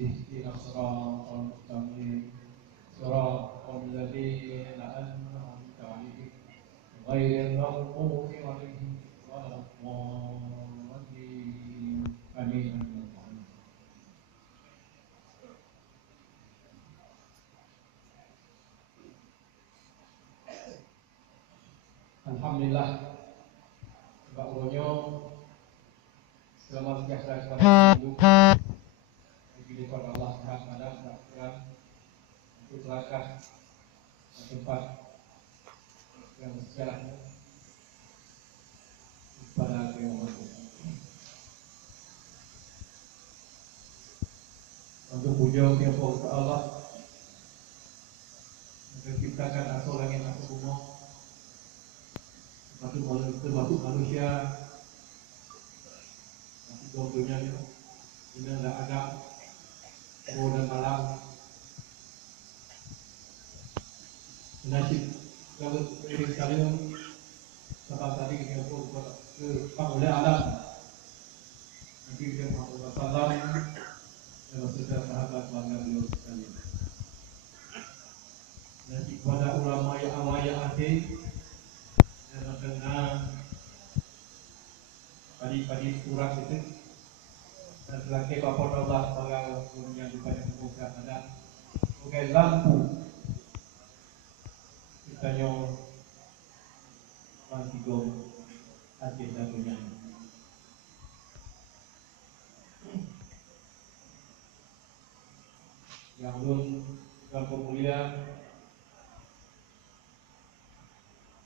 اهدنا الصراط المستقيم صراط الذين أنعمت عليهم غير المغضوب عليهم ولا الضالين آمين. Alhamdulillah, sebabnya selamat sejahtera kepada kita bagi kepada Allah Taala dan untuk langkah tempat yang bersejarah pada kemudian untuk puja kepada Allah menciptakan asal langit dan bumi termasuk manusia masuk dunia ini adalah Adam, Hawa dan malam nasib kalau sekalian sebab tadi kita ke oleh Adam nanti kita Muhammad Sallallahu dan saudara sahabat bangga beliau sekalian nasib kepada ulama yang awal yang akhir dan mengenal padi kurang itu dan selagi Bapak Allah sebagai yang dipanjang bukan ada sebagai lampu kita yang masih gom hati satunya yang belum dalam pemulihan